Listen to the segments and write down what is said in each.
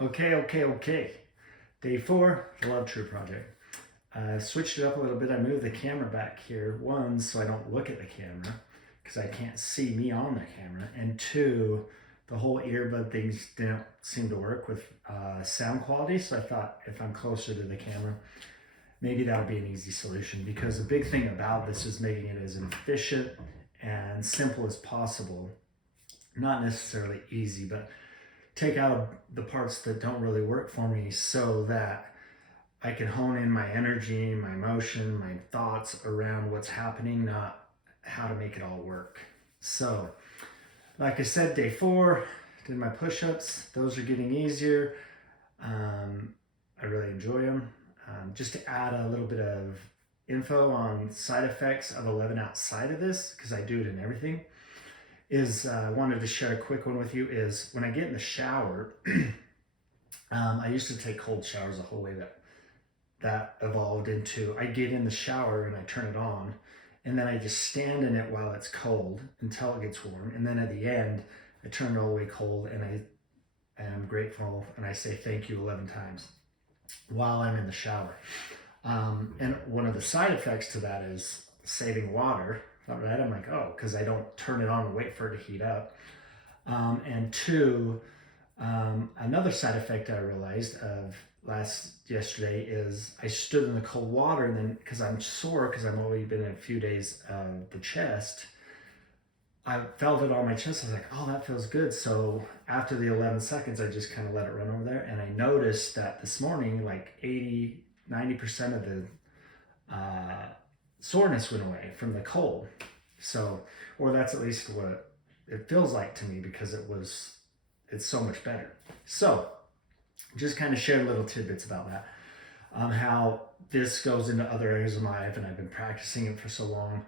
Okay. Day 4, the LuvTru project. I switched it up a little bit. I moved the camera back here. One, so I don't look at the camera because I can't see me on the camera. And two, the whole earbud things didn't seem to work with sound quality. So I thought if I'm closer to the camera, maybe that'll be an easy solution, because the big thing about this is making it as efficient and simple as possible. Not necessarily easy, but take out the parts that don't really work for me so that I can hone in my energy, my emotion, my thoughts around what's happening, not how to make it all work. So, like I said, day 4, did my push-ups. Those are getting easier. I really enjoy them. Just to add a little bit of info on side effects of 11 outside of this, because I do it in everything, is I wanted to share a quick one with you. Is when I get in the shower, I used to take cold showers the whole way. That evolved into, I get in the shower and I turn it on, and then I just stand in it while it's cold until it gets warm, and then at the end I turn it all the way cold, and I am grateful and I say thank you 11 times while I'm in the shower. And one of the side effects to that is saving water. Right? I'm like, oh, because I don't turn it on and wait for it to heat up. And two, another side effect I realized of yesterday is I stood in the cold water, and then because I'm sore, because I've only been in a few days of the chest, I felt it on my chest. I was like, oh, that feels good. So after the 11 seconds, I just kind of let it run over there. And I noticed that this morning, like 90% of the soreness went away from the cold. So, or that's at least what it feels like to me, because it's so much better. So just kind of share little tidbits about that. How this goes into other areas of my life, and I've been practicing it for so long.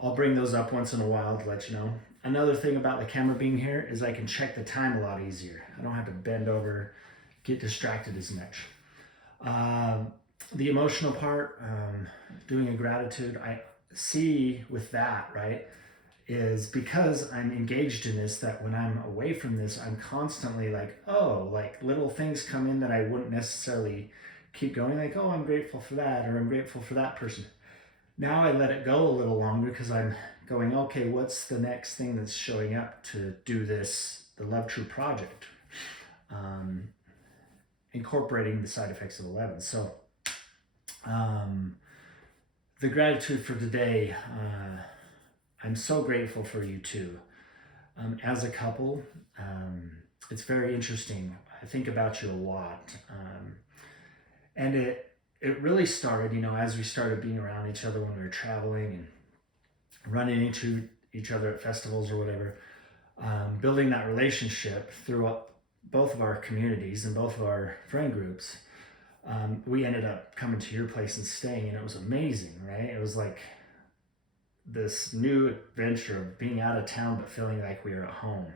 I'll bring those up once in a while to let you know. Another thing about the camera being here is I can check the time a lot easier. I don't have to bend over, get distracted as much. The emotional part, doing a gratitude, I see with that, right, is because I'm engaged in this, that when I'm away from this, I'm constantly like, oh, like little things come in that I wouldn't necessarily keep going, like, oh, I'm grateful for that, or I'm grateful for that person. Now I let it go a little longer, because I'm going, okay, what's the next thing that's showing up to do this, the LuvTru project, incorporating the side effects of 11. So the gratitude for today, I'm so grateful for you too. As a couple, it's very interesting. I think about you a lot. And it really started, as we started being around each other when we were traveling and running into each other at festivals or whatever, building that relationship through both of our communities and both of our friend groups. We ended up coming to your place and staying, and it was amazing, right? It was like this new adventure of being out of town but feeling like we were at home.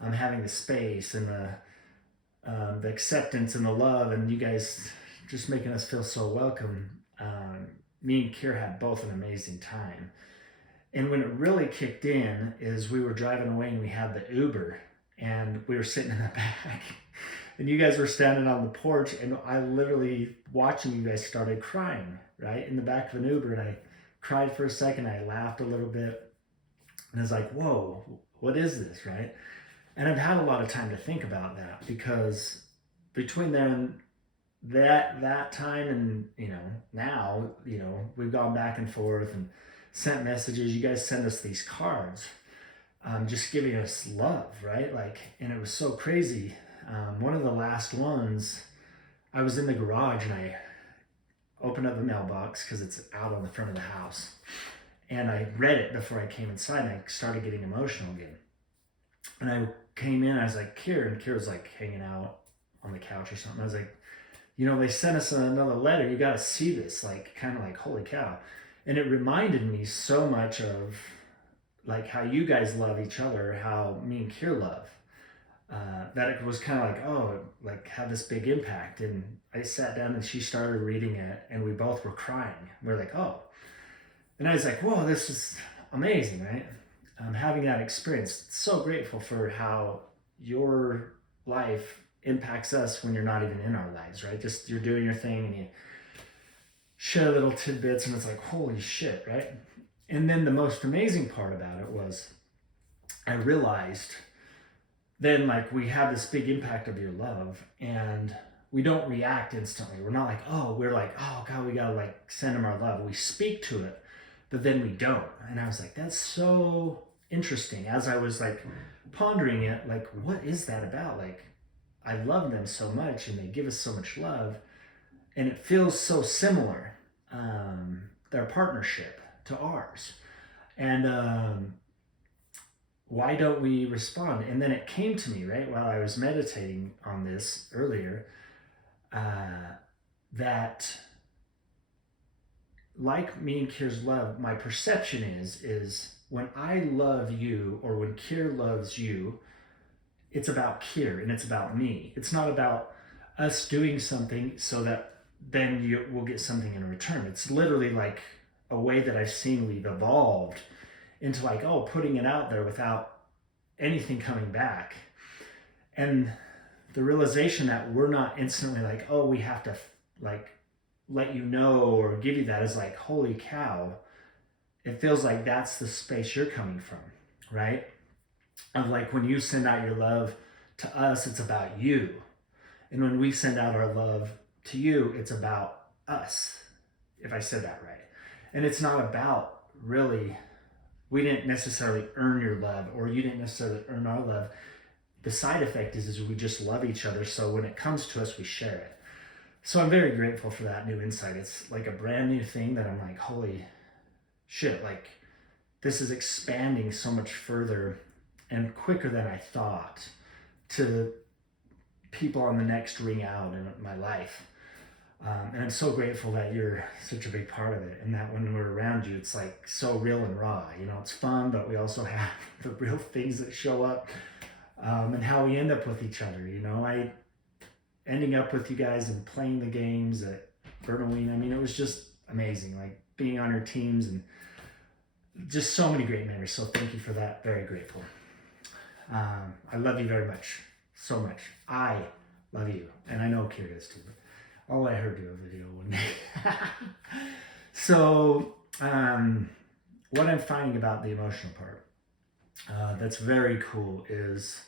Having the space and the acceptance and the love, and you guys just making us feel so welcome. Me and Kier had both an amazing time. And when it really kicked in is we were driving away, and we had the Uber, and we were sitting in the back, and you guys were standing on the porch, and I literally, watching you guys, started crying, right, in the back of an Uber. And I cried for a second. I laughed a little bit, and I was like, whoa, what is this, right? And I've had a lot of time to think about that, because between then, that time, and now, we've gone back and forth and sent messages. You guys send us these cards, just giving us love, right? Like, and it was so crazy. One of the last ones, I was in the garage, and I opened up the mailbox because it's out on the front of the house, and I read it before I came inside, and I started getting emotional again. And I came in, I was like, Kier, and Kier was like hanging out on the couch or something. I was like, they sent us another letter. You got to see this, like, kind of like, holy cow. And it reminded me so much of like how you guys love each other, how me and Kier love. That it was kind of like, oh, like, had this big impact. And I sat down, and she started reading it, and we both were crying. We're like, oh. And I was like, whoa, this is amazing, right? Having that experience. So grateful for how your life impacts us when you're not even in our lives, right? Just you're doing your thing and you share little tidbits and it's like, holy shit, right? And then the most amazing part about it was I realized then like we have this big impact of your love and we don't react instantly. We're not like, oh, we're like, oh God, we gotta like send them our love. We speak to it, but then we don't. And I was like, that's so interesting. As I was like pondering it, like, what is that about? Like, I love them so much and they give us so much love and it feels so similar, their partnership to ours. And why don't we respond? And then it came to me, right, while I was meditating on this earlier, that like me and Kier's love, my perception is when I love you or when Kier loves you, it's about Kier and it's about me. It's not about us doing something so that then you will get something in return. It's literally like a way that I've seen we've evolved into like, oh, putting it out there without anything coming back. And the realization that we're not instantly like, oh, we have to like let you know or give you that is like, holy cow, it feels like that's the space you're coming from, right? Of like when you send out your love to us, it's about you. And when we send out our love to you, it's about us, if I said that right. And it's not about really, we didn't necessarily earn your love or you didn't necessarily earn our love. The side effect is we just love each other. So when it comes to us, we share it. So I'm very grateful for that new insight. It's like a brand new thing that I'm like, holy shit, like this is expanding so much further and quicker than I thought to people on the next ring out in my life. And I'm so grateful that you're such a big part of it and that when we're around you, it's like so real and raw. You know, it's fun, but we also have the real things that show up and how we end up with each other. You know, ending up with you guys and playing the games at Bernoween, I mean, it was just amazing, like being on your teams and just so many great memories. So thank you for that. Very grateful. I love you very much. So much. I love you. And I know Kira does too. But I'll let her do a video one day. So what I'm finding about the emotional part that's very cool is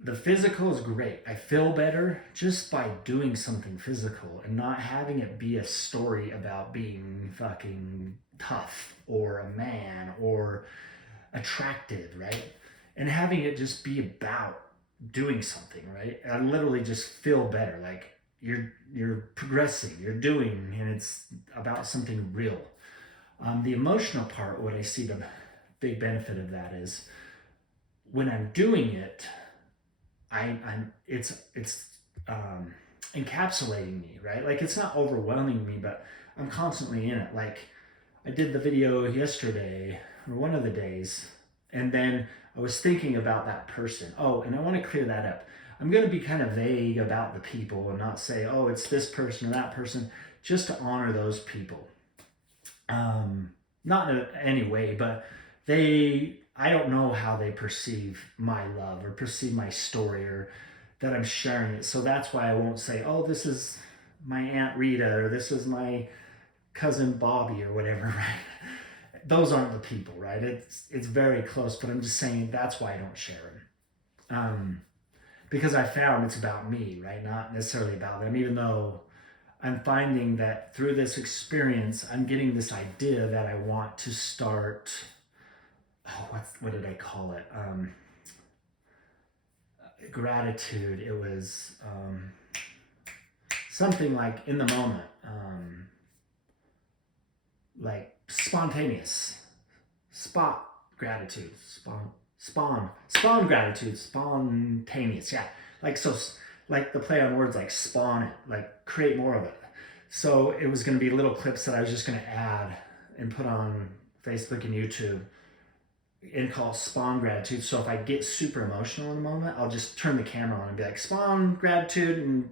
the physical is great. I feel better just by doing something physical and not having it be a story about being fucking tough or a man or attractive, right? And having it just be about doing something, right? I literally just feel better. Like you're progressing, you're doing, and it's about something real. The emotional part, what I see the big benefit of that is when I'm doing it, it's encapsulating me, right? Like it's not overwhelming me, but I'm constantly in it. Like I did the video yesterday or one of the days, and then I was thinking about that person. Oh, and I want to clear that up. I'm going to be kind of vague about the people and not say, oh, it's this person or that person, just to honor those people. Not in any way, but I don't know how they perceive my love or perceive my story or that I'm sharing it. So that's why I won't say, oh, this is my Aunt Rita or this is my cousin Bobby or whatever, right? Those aren't the people, right? It's very close, but I'm just saying that's why I don't share them. Because I found it's about me, right? Not necessarily about them, even though I'm finding that through this experience, I'm getting this idea that I want to start, what did I call it? Gratitude. It was something like in the moment, like spontaneous, spot gratitude, spawn gratitude, spontaneous. Yeah, like so, like the play on words, like spawn it, like create more of it. So it was going to be little clips that I was just going to add and put on Facebook and YouTube and call spawn gratitude. So if I get super emotional in a moment, I'll just turn the camera on and be like spawn gratitude and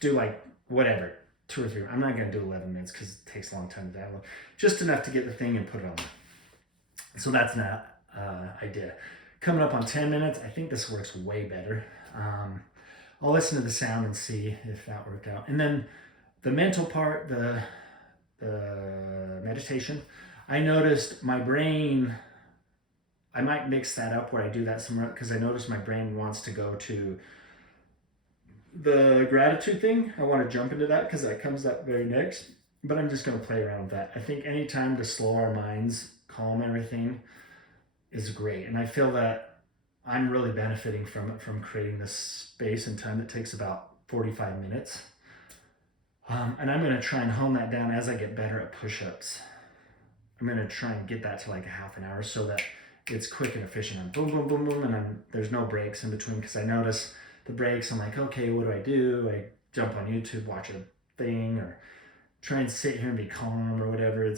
do like whatever, 2 or 3. I'm not going to do 11 minutes because it takes a long time to download. Just enough to get the thing and put it on. So that's an idea. Coming up on 10 minutes. I think this works way better. I'll listen to the sound and see if that worked out. And then the mental part, the meditation, I noticed my brain, I might mix that up where I do that somewhere, because I noticed my brain wants to go to the gratitude thing. I want to jump into that because that comes up very next, but I'm just going to play around with that. I think any time to slow our minds, calm everything is great. And I feel that I'm really benefiting from it, from creating this space and time that takes about 45 minutes. And I'm going to try and hone that down as I get better at push-ups. I'm going to try and get that to like a half an hour so that it's quick and efficient. I'm boom, boom, boom, boom, and there's no breaks in between, because I notice the breaks, I'm like, okay, what do? I jump on YouTube, watch a thing, or try and sit here and be calm or whatever.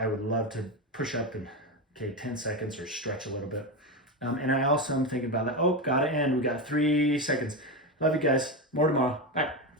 I would love to push up and, okay, 10 seconds or stretch a little bit. And I also am thinking about that. Oh, gotta end. We got 3 seconds. Love you guys. More tomorrow. Bye.